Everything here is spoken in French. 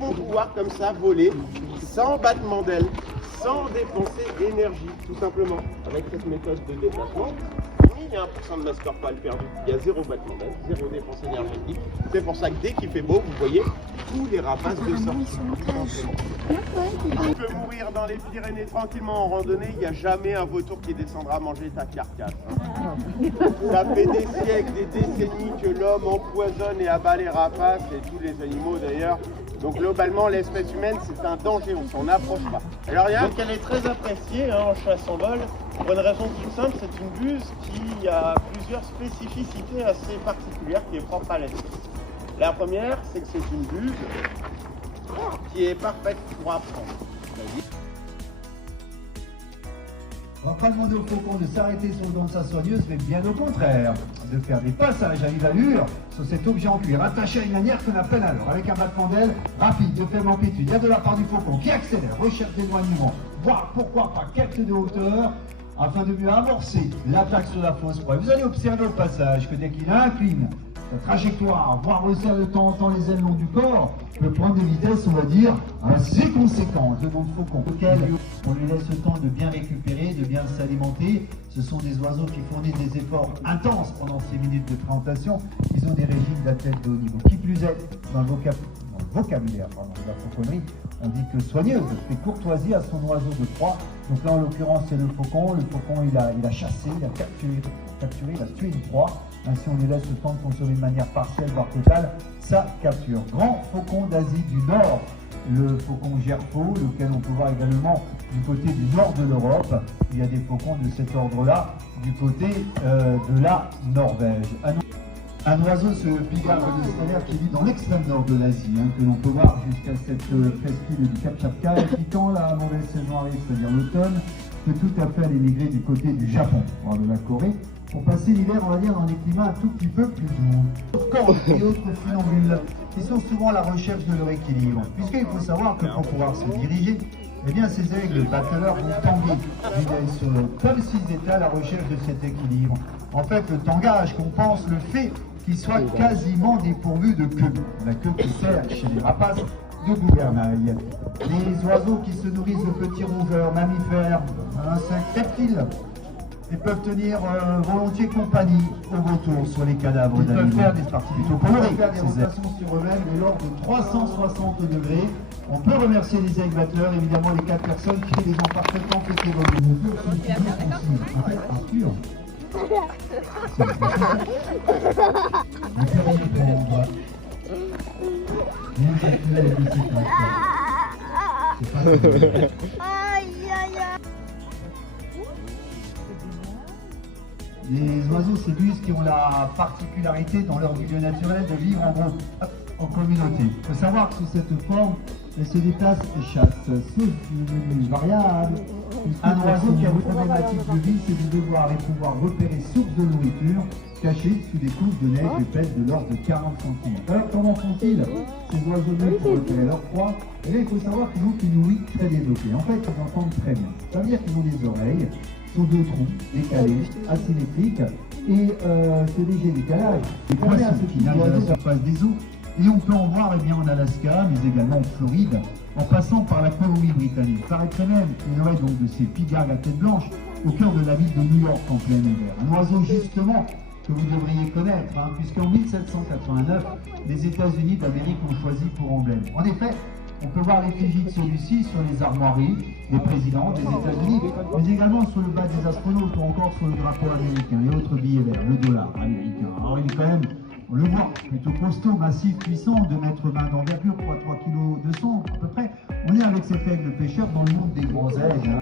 vont pouvoir comme ça voler sans battement d'aile, sans dépenser d'énergie, tout simplement. Avec cette méthode de déplacement, il y a 1% de masse corporelle perdu, il y a 0 battement d'aile, 0 dépense énergétique. C'est pour ça que dès qu'il fait beau, vous voyez tous les rapaces de sortie. Tu peux mourir dans les Pyrénées tranquillement en randonnée, il n'y a jamais un vautour qui descendra manger ta carcasse. Ça fait des siècles, des décennies que l'homme empoisonne et abat les rapaces et tous les animaux d'ailleurs. Donc globalement, l'espèce humaine, c'est un danger, on s'en approche pas. Alors il y a qu'elle est très appréciée en chasse en vol, pour une raison toute simple, c'est une buse qui a plusieurs spécificités assez particulières qui est propre à l'espèce. La première, c'est que c'est une buse qui est parfaite pour apprendre. On va pas demander au faucon de s'arrêter sur le dos de sa soigneuse, mais bien au contraire, de faire des passages à vive allure sur cet objet en cuir, attaché à une manière qu'on appelle alors, avec un battement d'aile rapide, de faible amplitude. Il y a de la part du faucon qui accélère, recherche d'éloignement, voire pourquoi pas quelques de hauteur, afin de mieux amorcer l'attaque sur la fausse proie. Vous allez observer au passage que dès qu'il incline la trajectoire, voire resserre de temps en temps les ailes long du corps, peut prendre des vitesses, on va dire, assez conséquentes. Le nom de faucon, auquel on lui laisse le temps de bien récupérer, de bien s'alimenter. Ce sont des oiseaux qui fournissent des efforts intenses pendant ces minutes de présentation. Ils ont des régimes d'athlètes de haut niveau. Qui plus est, dans le vocabulaire de la fauconnerie, on dit que soigneuse fait courtoisie à son oiseau de proie. Donc là, en l'occurrence, c'est le faucon. Le faucon, il a chassé, il a capturé, il a tué une proie. Ainsi, on lui laisse le temps de consommer de manière partielle, voire totale, sa capture. Grand faucon d'Asie du Nord, le faucon gerfaut, lequel on peut voir également du côté du nord de l'Europe. Il y a des faucons de cet ordre-là du côté de la Norvège. Un oiseau, ce pigare stellaire qui vit dans l'extrême nord de l'Asie, que l'on peut voir jusqu'à cette presqu'île du Kamtchatka, et qui, quand la mauvaise saison arrive, c'est-à-dire l'automne, peut tout à fait aller migrer du côté du Japon, voire de la Corée, pour passer l'hiver, on va dire, dans des climats un tout petit peu plus doux. Corps et autres funambules, qui sont souvent à la recherche de leur équilibre, puisqu'il faut savoir que pour pouvoir se diriger, eh bien, ces aigles bateleurs vont tanguer d'une aile sur l'autre, comme s'ils étaient à la recherche de cet équilibre. En fait, le tangage compense le fait qu'ils soient quasiment dépourvus de queue. La queue qui sert chez les rapaces de gouvernail. Les oiseaux qui se nourrissent de petits rongeurs, mammifères, insectes, reptiles, ils peuvent tenir volontiers compagnie au vautour sur les cadavres d'animaux. Ils peuvent faire des parties plutôt colorées. Ils peuvent faire des rotations sur eux-mêmes de l'ordre de 360 degrés. On peut remercier les aigles batteurs, évidemment les 4 personnes qui les ont parfaitement fait évoluer. Les oiseaux, c'est buses qui ont la particularité dans leur milieu naturel de vivre en groupe, en communauté. Il faut savoir que sous cette forme, elles se déplacent et chassent, sous une variable. Un oiseau qui a une problématique de vie, c'est de devoir et pouvoir repérer sources de nourriture cachées sous des couches de neige épaisses de l'ordre de 40 cm. Alors comment font-ils, ces oiseaux nus, pour repérer leur proie? Et là, il faut savoir qu'ils ont une ouïe très développée. En fait, ils entendent très bien. Ça veut dire qu'ils ont des oreilles sur 2 trous décalés, asymétriques, et ce léger décalage des poissons qui nagent à la surface des eaux. Et on peut en voir en Alaska, mais également en Floride, en passant par la Colombie-Britannique. Il paraîtrait même qu'il y aurait donc de ces pigargues à tête blanche au cœur de la ville de New York en plein hiver. Un oiseau justement que vous devriez connaître, puisqu'en 1789, les États-Unis d'Amérique ont choisi pour emblème. En effet, on peut voir l'effigie de celui-ci sur les armoiries des présidents des États-Unis, mais également sur le bas des astronautes ou encore sur le drapeau américain et autres billets verts, le dollar américain. Alors il est quand même, on le voit, plutôt costaud, massif, puissant, 2 mètres 20 d'envergure, 3 kg de son à peu près. On est avec cet aigle pêcheur dans le monde des grands aigles,